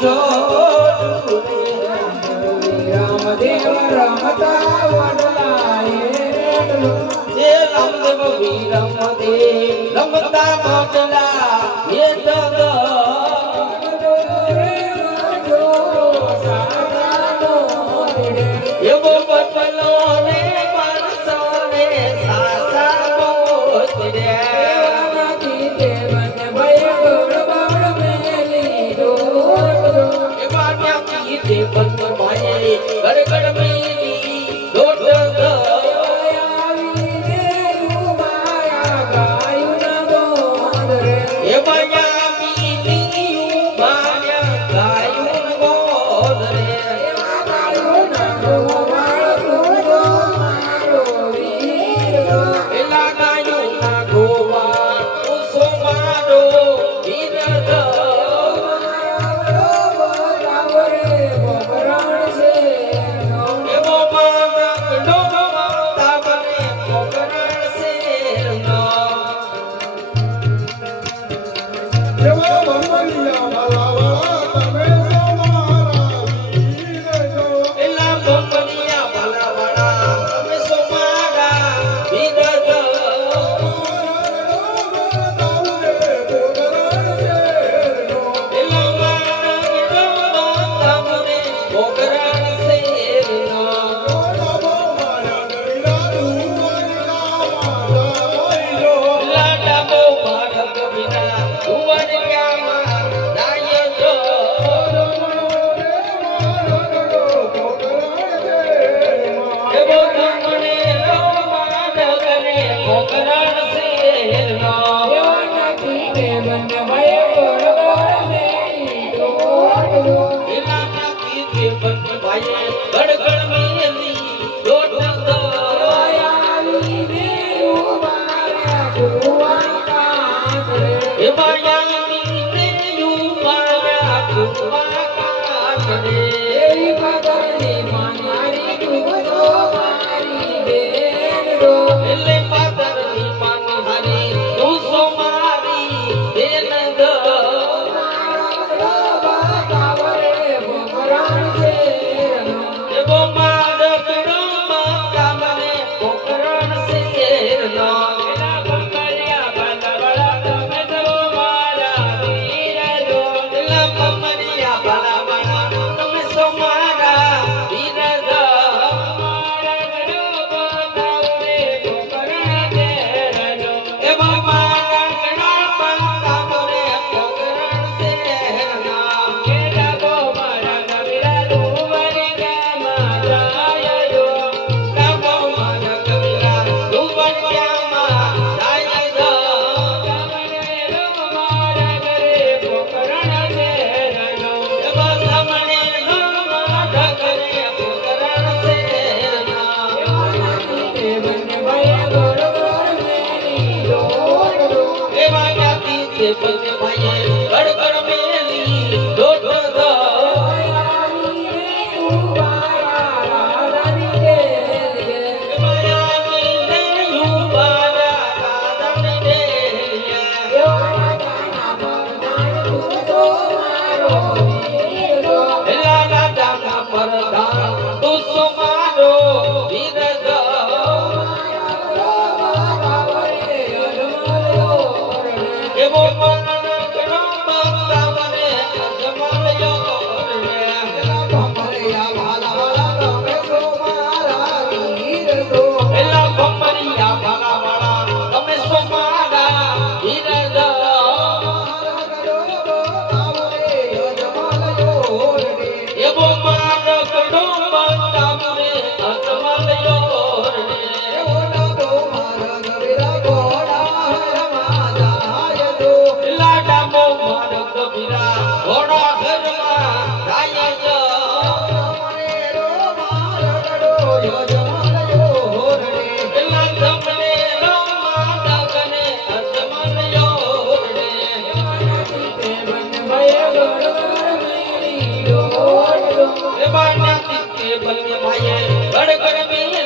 જો રામદેવ રમતા વડલાએ એ રામદેવ વીરમદેવ રમતા વડલા એ એવો બદલો ને માણસો ને સાસા મોતરે તે બંધ માયે ગડગડ મેલી દોડ આવી રે ઉમાયા ગાયું ના બોધ રે એ માયા મીની ઉમાયા ગાયું બોધ રે એ ગાયું ના ગોવાળો મારો વીર એલા ગાયું ના ગોવા ઉસો મારો વીર ભાઈ ગડ ગડ